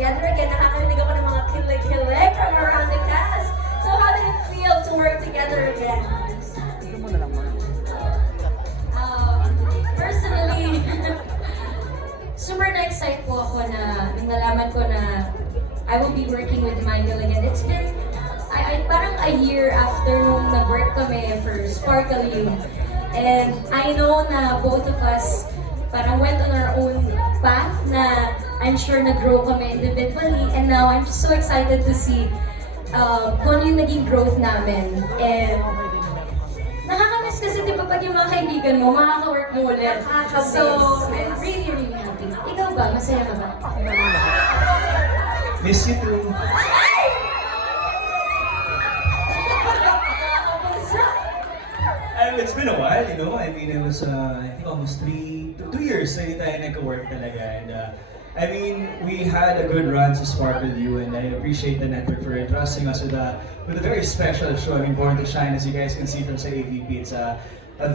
together again. Nakakarinig ako ng mga kilig-kilig from around the cast. So how did it feel to work together again? Personally, super na-excite po ako na nung nalaman ko na I will be working with Michael again. It's been parang a year after nung nag-work kami for Sparkle You. And I know na both of us parang went on our own path na I'm sure nag-grow kami individually. And now I'm just so excited to see kung yung naging growth namin. And nakakamiss kasi di ba pag yung mga kaibigan mo, makaka-work mo ulit. So, I'm really, really happy. Ikaw ba? Masaya ka ba? Miss you too. It's been a while, you know. I mean, it was, I think almost 2 years na tayo nagka-work talaga. And I mean, we had a good run sa Sparkle You, and I appreciate the network for entrusting us with a very special show. I mean, Born to Shine, as you guys can see from sa AVP, it's a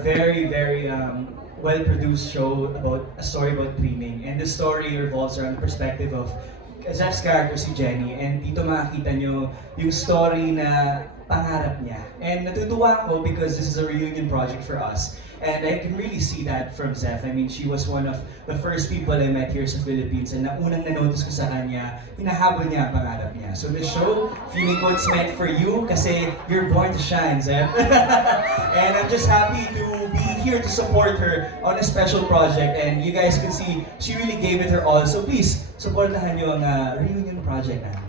very, very well-produced show about a story about dreaming. And the story revolves around the perspective of Zeph's character, si Jenny, and dito makikita nyo yung story na pangarap niya. And natutuwa ako because this is a reunion project for us. And I can really see that from Zeph. I mean, she was one of the first people I met here sa Philippines, and unang na-notice ko sa kanya, hinahabol niya ang pangarap niya. So this show, feeling ko it's meant for you kasi you're born to shine, Zeph. And I'm just happy to be here to support her on a special project. And you guys can see, she really gave it her all. So please, supportahan niyo ang reunion project namin.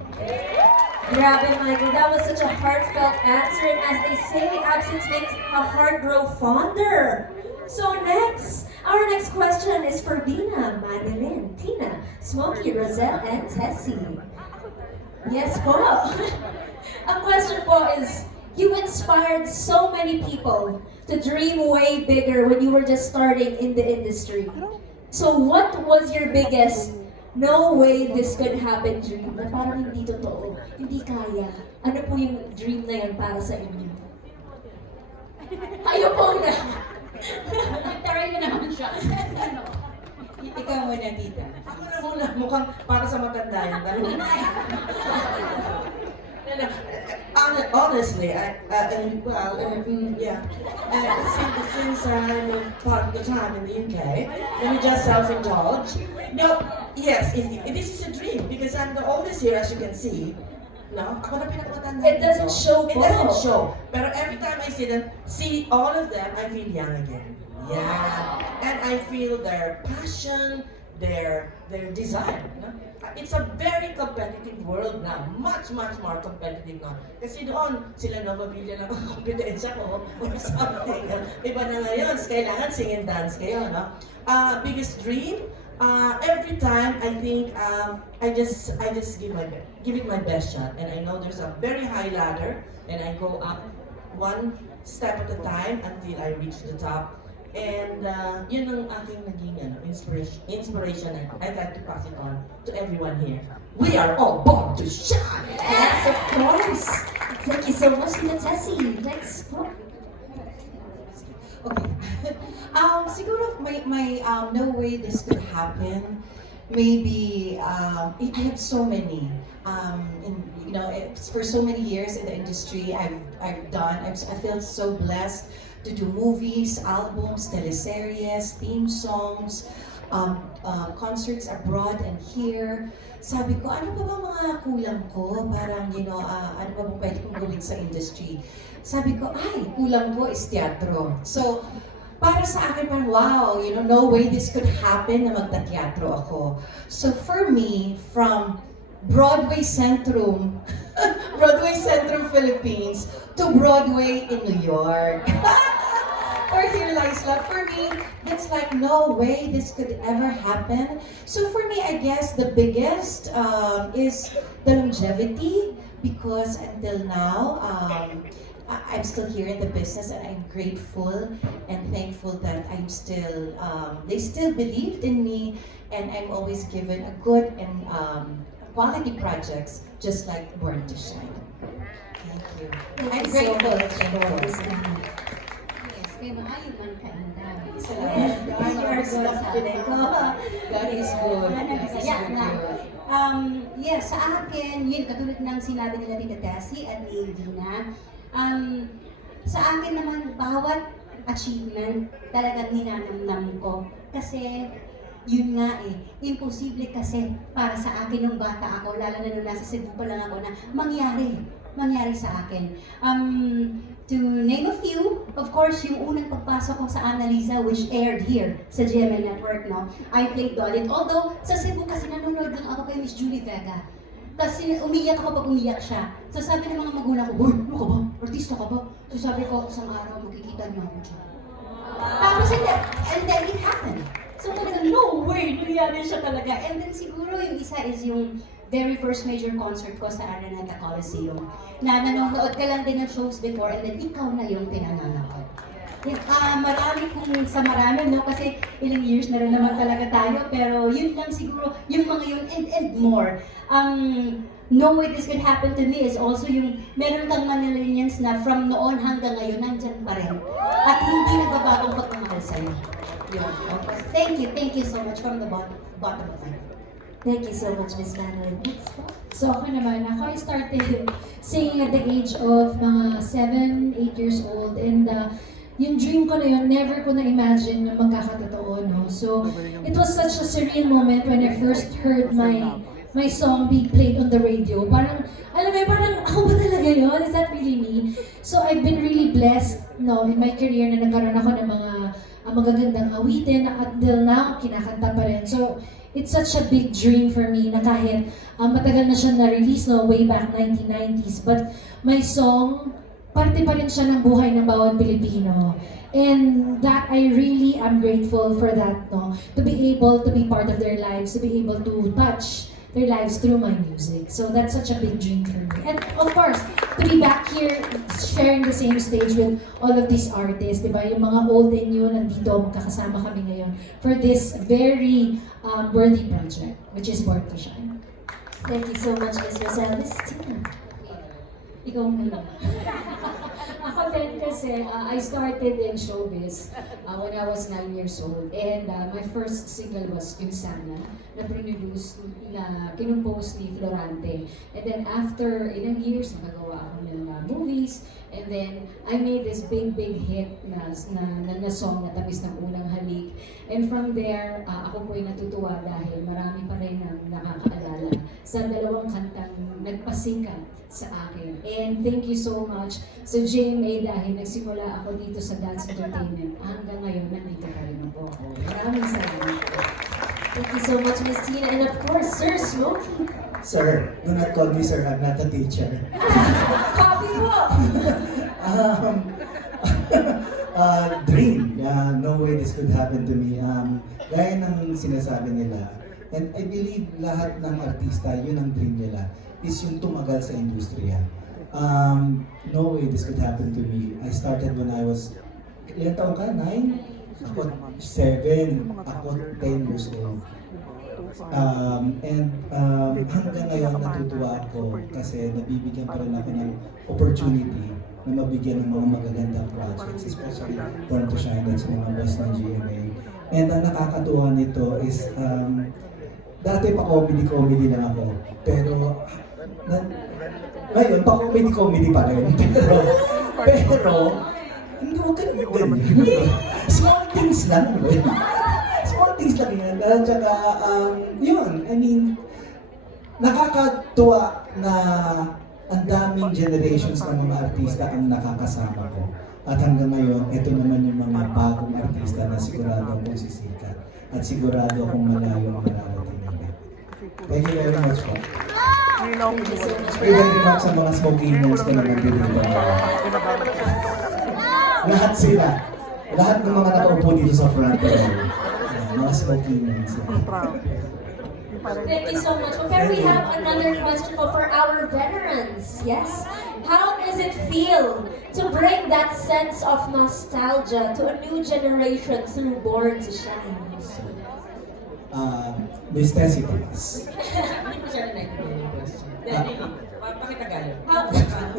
Grabe, Michael, that was such a heartfelt answer, and as they say, absence makes a heart grow fonder. So our next question is for Bina, Madeline, Tina, Smokey, Roselle, and Tessie. Yes po. Ang question po is, you inspired so many people to dream way bigger when you were just starting in the industry. So what was your biggest no way this could happen dream na parang hindi totoo, hindi kaya? Ano po yung dream na yan para sa inyo? Kayo po na! Try nyo naman siya. Ano? Ikaw muna, tita. Ako na muna, mukhang para sa matanda yan. Honestly, yeah. Since I'm part of the time in the UK, let me just self-indulge. No, yes, this is a dream because I'm the oldest here, as you can see. No, ako na pinakamatanda. It doesn't show po. It doesn't show. But every time I see all of them, I feel young again. Yeah, and I feel their passion, their desire. No? It's a very competitive world now, much more competitive now. Kasi doon, sila nababili lang ang kompetensya ko or something. Iba na ngayon, kailangan sing and dance kayo, no? Biggest dream, every time I think I just give it my best shot, and I know there's a very high ladder, and I go up one step at a time until I reach the top. And yun ang aking naging inspiration, and I'd like to pass it on to everyone here. We are all born to shine! Yes, of course! Thank you so much, Tina Tessie. Next po. Okay. Siguro my no way this could happen. Maybe I have so many. For so many years in the industry, I feel so blessed to do movies, albums, teleseries, theme songs, concerts abroad and here. Sabi ko, ano pa ba mga kulang ko? Parang, ano pa bang pwede kong gawin sa industry? Sabi ko, kulang ko is teatro. So, para sa akin, parang wow, no way this could happen na magta-teatro ako. So for me, from Broadway Centrum, Philippines, to Broadway in New York. Or Here Lies Love. For me, that's like no way this could ever happen. So for me, I guess the biggest is the longevity, because until now, I'm still here in the business, and I'm grateful and thankful that I'm still, they still believed in me, and I'm always given a good and quality projects, just like Born to Shine. Thank you. I'm grateful and thankful. Yes, kaya maayo man ka ang dami. Salamat. Yes, you are good, sabi ko. God is good. Masaya nga. Yes, sa akin, yun, katulad ng sinabi nila Tita Tessie at ni Vina, sa akin naman, bawat achievement talagang ninanamnam ko. Kasi, yun nga imposible kasi para sa akin nung bata ako, lalo na nung nasa Cebu pa lang ako na mangyari sa akin. To name a few, of course, yung unang pagpasok ko sa Annalisa, which aired here sa GMA Network, no? I played Dolit. Although, sa Cebu kasi nanonood lang ako kay Miss Julie Vega. Kasi umiyak ako pag umiyak siya. So sabi ng mga magulang ko, "Hoy, ano ka ba? Artista ka ba?" So sabi ko, isang araw makikita niyo ako dyan. Tapos and then it happened. So talaga, no way, nangyari siya talaga. And then siguro yung isa is yung very first major concert ko sa Araneta Coliseum. Na nanonood ka lang din ng shows before and then ikaw na yung pinananakot. Marami, no? Kasi ilang years na rin naman talaga tayo. Pero yun lang siguro, yung mga yun and more. No way this could happen to me is also yung meron kang Manilinians na from noon hanggang ngayon nandyan pa rin. At hindi nagbabagong pagmamahal sa'yo. Yun. Okay. Thank you so much from the bottom of my heart. Thank you so much, Miss Madeline. Next po. So ako naman, I started singing at the age of mga 7, 8 years old. And yung dream ko na yun, never ko na-imagine na magkakatotoo, no? So, it was such a surreal moment when I first heard my song being played on the radio. Parang, alam mo, parang ako ba talaga yun? Is that really me? So, I've been really blessed, no, in my career na nagkaroon ako ng mga magagandang awitin na until now, kinakanta pa rin. So, it's such a big dream for me na kahit matagal na siya na-release, no, way back 1990s. But my song, parte pa rin siya ng buhay ng bawat Pilipino. And that I really am grateful for that, no? To be able to be part of their lives, to be able to touch their lives through my music. So that's such a big dream for me. And of course, to be back here, sharing the same stage with all of these artists, di ba? Yung mga old and new, nandito, magkakasama kami ngayon for this very worthy project, which is Born to Shine. Thank you so much, Miss Rosel. Miss Tina. Ikaw muna. Ako din kasi, I started in showbiz when I was 9 years old. And my first single was Yung Sana, na produce, na kinumpose ni Florante. And then after ilang years, nakagawa ako ng movies. And then I made this big hit na song na Tamis ng Unang Halik. And from there, ako po'y natutuwa dahil marami pa rin ang nakakaalala sa dalawang kantang nagpasikat sa akin. And thank you so much sa GMA dahil nagsimula ako dito sa Dance Entertainment. Hanggang ngayon, nandito pa rin ako. Maraming salamat. Thank you so much, Miss Tina. And of course, Sir Smokey. Sir, do not call me sir, I'm not a teacher. Copy mo! Dream, no way this could happen to me. Gaya ng sinasabi nila, and I believe lahat ng artista, yun ang dream nila, is yung tumagal sa industriya. No way this could happen to me. I started when I was, ilan taon ka? 9? Ako 7, ako 10 years old. Hanggang ngayon natutuwa ako kasi nabibigyan pa rin ako ng opportunity na mabigyan ng mga magagandang projects, especially Born to Shine at sa mga boss ng GMA. And ang nakakatuwa nito is, dati pa comedy lang ako, pero ngayon pa comedy pa rin. pero hindi mo ganyan. Small things lang. Small things lang yan. At saka, yun, I mean, nakakatuwa na ang daming generations ng mga artista ang nakakasama ko. At hanggang ngayon, ito naman yung mga bagong artista na sigurado akong sisikat. At sigurado akong malayo ang mararating nila. Thank you very much po. Thank you so much. Thank you very much sa mga smoking notes ko na nagdilito. Lahat sila. Lahat ng mga nakaupo dito sa front row. Mga smoking notes. Thank you so much. Okay, we have another question for our veterans. Yes? How does it feel to bring that sense of nostalgia to a new generation through Born to Shine? Miss Tessie, please. Hindi ko siya naiintindihan yung question. Pakitagalog.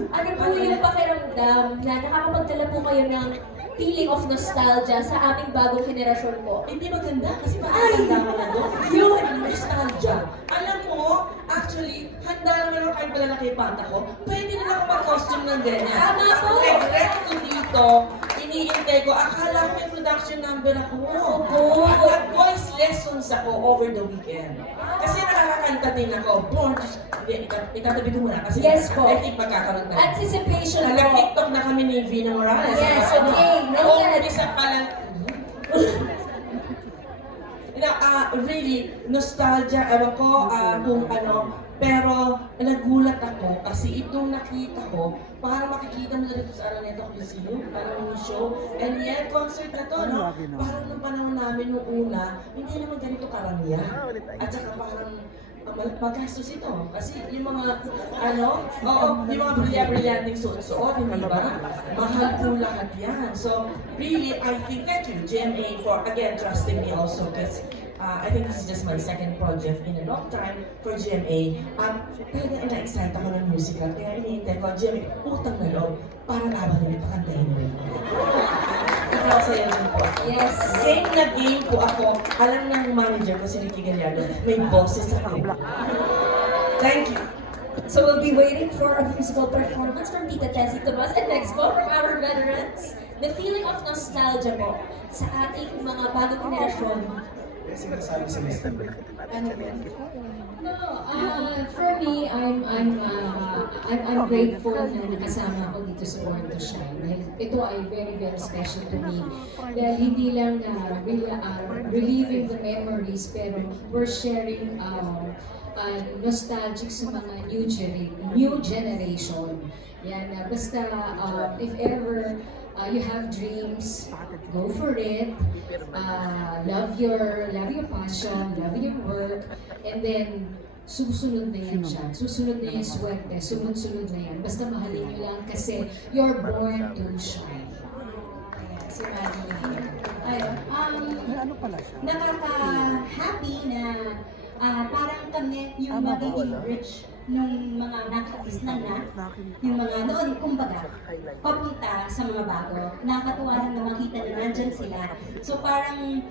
Ano po yung pakiramdam na nakakapagdala po kayo ng feeling of nostalgia sa aming bagong henerasyon po? Hindi maganda kasi makakanda mo na doon. Yun, nostalgia. Alam mo, actually, handa naman ako kahit malalaki yung panta ko. Pwede na ako mag-costume ng ganyan. Tama po. Regret ko dito, iniintay ko, akala ko may production number ako. Opo. At voice lessons ako over the weekend. Kasi nakakakanta din ako. Born to... Hindi, itatabi ko muna kasi Yes po. I think magkakaroon tayo. Anticipation po. Nag-TikTok na kami ni Vina Morales. Yes, Ano? okay. Oo, Noted. isa pa lang. Really, nostalgia, ewan ko kung ano, pero nagulat ako kasi itong nakita ko, parang makikita mo na rin sa Araneta Coliseum, parang yung show, and yet, concert na to, no? Parang nung panahon namin nung una, hindi naman ganito karamihan. At saka parang magastos ito. Kasi yung mga, yung mga brilyanting suot-suot, hindi ba? Mahal po lahat yan. So, really, I think, thank you, GMA, for, again, trusting me also, because I think this is just my second project in a long time for GMA. Talaga na-excite ako ng musical, kaya iniintay ko, GMA, utang na loob, parang habang nila pakantayin mo rin. Ikaw sa'yo din po. Yes. Game na game po ako. Alam ng manager ko si Ricky Gallardo, may boses ako. Thank you. So we'll be waiting for a musical performance from Tita Tessie Tomas. And next po, from our veterans, the feeling of nostalgia po sa ating mga bagong henerasyon. Sinasabi sa Mr. Ano ba? No, for me, I'm grateful na nakasama ako dito sa Born to Shine. Dahil ito ay very, very special to me. Dahil hindi lang reliving the memories, pero we're sharing nostalgic sa mga new generation. Yan, basta if ever you have dreams, go for it. Love your passion, love your work, and then susunod na yan siya. Susunod na yan swerte, sunod-sunod na yan. Basta mahalin nyo lang kasi you're born to shine. Si Madeline. Ayun, nakaka-happy na parang kami yung magiging rich nung mga nakatisnan na, yung mga noon, kumbaga, papunta sa mga bago. Nakakatuwa lang na makita na nandyan sila. So parang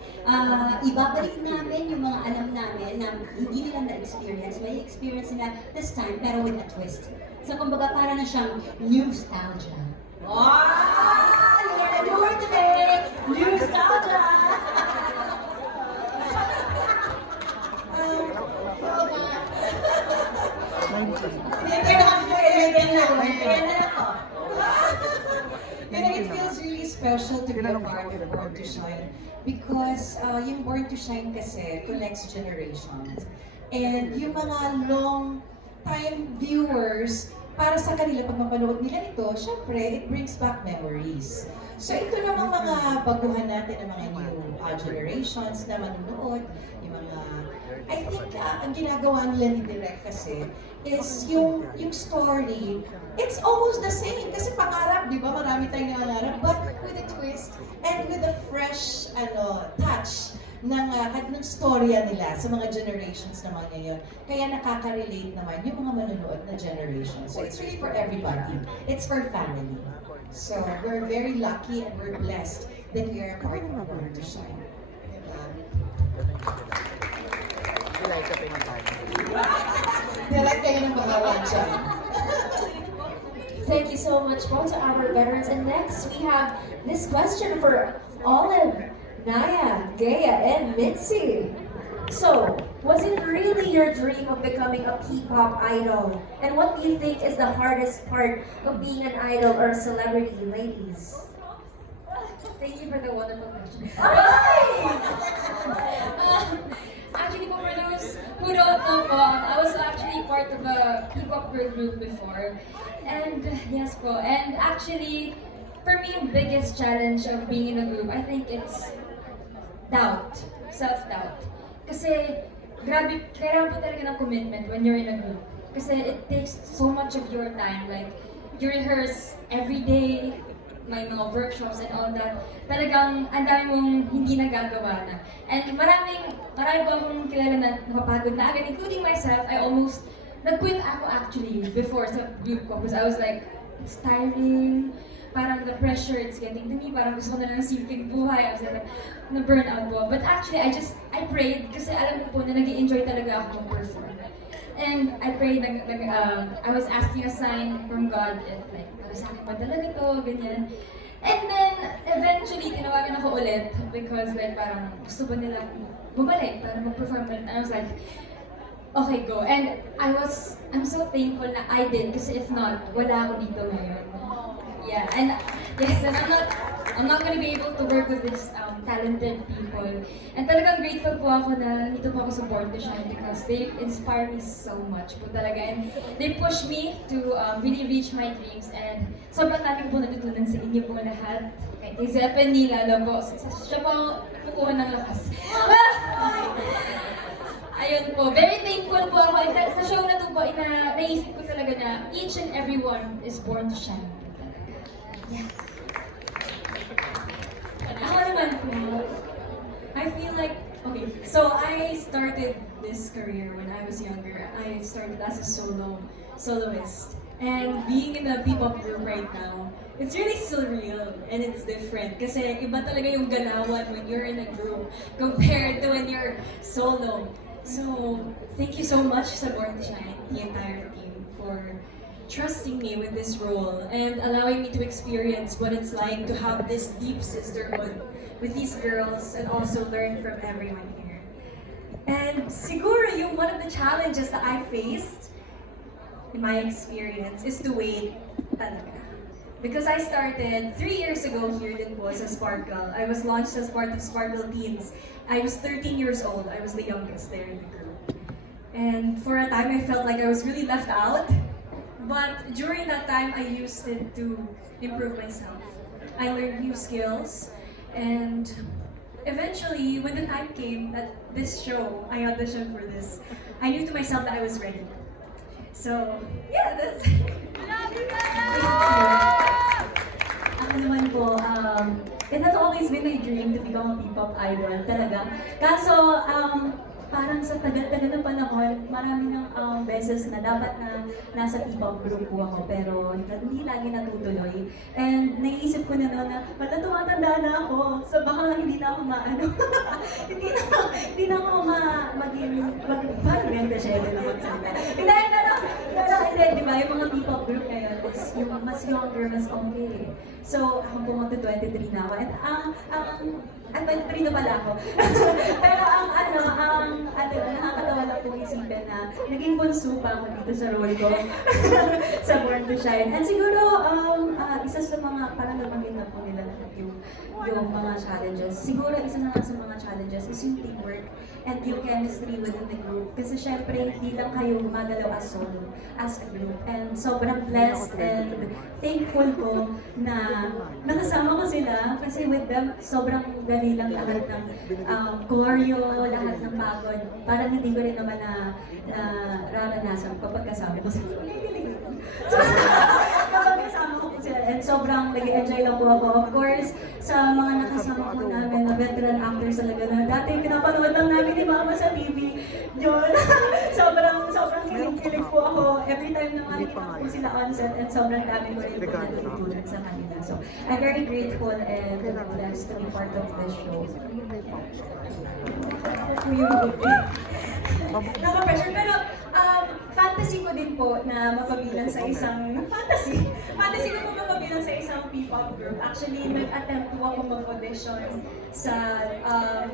ibabalik namin yung mga alam namin na hindi nila na-experience. May experience nila this time, pero with a twist. So kumbaga, parang na siyang nostalgia. Wow! You learned a new word today! Nostalgia! It feels really special to be a part of Born to Shine because yung Born to Shine kasi connects generations. And yung mga long-time viewers, para sa kanila, pag mapanood nila ito, syempre, it brings back memories. So ito namang mga baguhan natin ng mga new generations na manunood, yung mga, I think, ang ginagawa nila ni Direk kasi is yung story, it's almost the same kasi pangarap, di ba? Marami tayong nangarap, but with a twist and with a fresh touch ng storya nila sa mga generations naman ngayon. Kaya nakaka-relate naman yung mga manonood na generation. So it's really for everybody. It's for family. So we're very lucky and we're blessed that we are a part of Born to Shine. Direct kayo ng pangalan dyan. Thank you so much po to our veterans. And next, we have this question for Olive, Naya, Gea, and Mitzi. So, was it really your dream of becoming a K-pop idol? And what do you think is the hardest part of being an idol or a celebrity, ladies? Thank you for the wonderful question. Actually, for those who don't know po, I was actually part of a K-pop girl group before. And yes po, and actually, for me, yung biggest challenge of being in a group, I think it's doubt, self-doubt. Kasi, grabe, kailangan po talaga ng commitment when you're in a group. Kasi it takes so much of your time, like, you rehearse every day, may mga workshops and all that. Talagang, ang dami mong hindi nagagawa na. And marami pa akong kilala na napapagod na agad, including myself. I almost, nag-quit ako actually before sa group ko because I was like, it's tiring. parang the pressure it's getting to me, parang gusto ko na lang simpleng buhay, I was like, na-burnout po. But actually, I prayed kasi alam ko po na nag-enjoy talaga ako mag-perform. And I prayed, I was asking a sign from God if like, para sa akin ba talaga to, ganyan. And then, eventually, tinawagan ako ulit because like parang gusto ba nila bumalik para mag-perform ulit. And I was like, okay, go. And I'm so thankful na I did kasi if not, wala ako dito ngayon. Yeah, and yes, and I'm not gonna be able to work with these talented people. And talagang grateful po ako na dito po ako sa Born to Shine because they inspire me so much po talaga. And they push me to really reach my dreams. And sobrang dami ko po natutunan sa inyo po lahat. Kay Zephanie, lalo po. Siya po ang kukuha ng lakas. Ayun po, very thankful po ako. Sa show na to po, naisip ko talaga na each and everyone is born to shine. Yeah. Ako naman po, I feel like, okay, so I started this career when I was younger. I started as a soloist. And being in a P-pop group right now, it's really surreal and it's different. Kasi iba talaga yung galawan when you're in a group compared to when you're solo. So, thank you so much sa Born to Shine, the entire team, for trusting me with this role and allowing me to experience what it's like to have this deep sisterhood with these girls and also learn from everyone here. And siguro yung one of the challenges that I faced in my experience is to wait talaga. Because I started 3 years ago here din po sa Sparkle. I was launched as part of Sparkle Teens. I was 13 years old. I was the youngest there in the group. And for a time, I felt like I was really left out. But during that time, I used it to improve myself. I learned new skills. And eventually, when the time came that this show, I auditioned for this, I knew to myself that I was ready. So, yeah, that's Ako naman po, it has always been my dream to become a P-pop idol, talaga. Kaso, parang sa tagal-tagal ng panahon, marami ng beses na dapat na nasa P-pop group po ako, pero hindi lagi natutuloy. And naisip ko na noon na, basta tumatanda na ako, so baka hindi na ako hindi na ako mag-invent siya na magsalita. Hindi, di ba, yung mga P-pop group ngayon is yung mas younger, mas okay. So, ako po magto-23 na ako. And 23 na pala ako. Pero nakakatawa lang po isipin na naging bunso pa ako dito sa role ko sa Born to Shine. And siguro, isa sa mga, parang nabanggit na po nila yung mga challenges. Siguro, isa na sa mga challenges is yung teamwork and yung chemistry within the group. Kasi syempre, hindi lang kayo gumagalaw as solo, as a group. And sobrang blessed and thankful ko na nakasama ko sila kasi with them, sobrang dali lang lahat ng choreo, lahat ng pagod. Parang hindi ko rin naman nararanasan kapag kasama ko sila. Kapag kasama ko po sila, and sobrang nag-enjoy lang po ako. Of course, sa mga nakasama po namin na veteran actors talaga na dati pinapanood lang namin ni Mama sa TV. Yun. sobrang kilig po ako every time na makikita ko po sila on set and sobrang dami ko rin po natutunan sa kanila. So, I'm very grateful and blessed to be part of this show. Naka-pressure, pero fantasy ko din po na mapabilang sa isang fantasy ko po mapabilang sa isang P-pop group. Actually, nag-attempt po ako mag-audition sa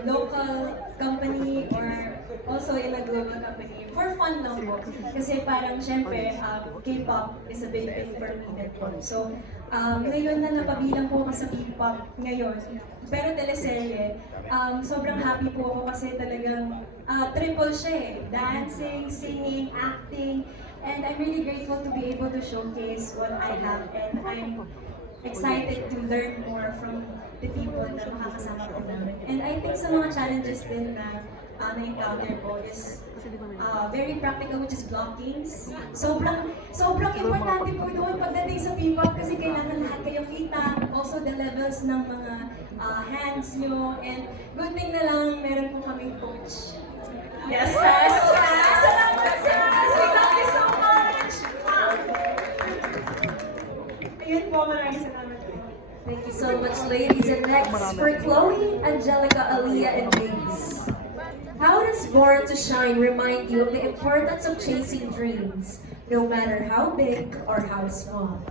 local company or also in a global company. For fun lang po. Kasi parang syempre, K-pop is a big thing for me din po. So, ngayon na napabilang po ako sa P-pop ngayon, pero teleserye, sobrang happy po ako kasi talagang triple siya eh. Dancing, singing, acting, and I'm really grateful to be able to showcase what I have, and I'm excited to learn more from the people na makakasama ko namin. And I think sa mga challenges din na na-encounter ko is very practical, which is blockings. Sobrang importante po doon pagdating sa P-pop kasi kailangan lahat kayo kita. Also the levels ng mga hands nyo. And good thing na lang meron po kaming coach. Yes, sis! Salamat, sis! We love you so much! Ayun po, maraming salamat. so much, ladies. And next, for Chloe, Angelica, Aaliyah, and Biggs. How does Born to Shine remind you of the importance of chasing dreams, no matter how big or how small?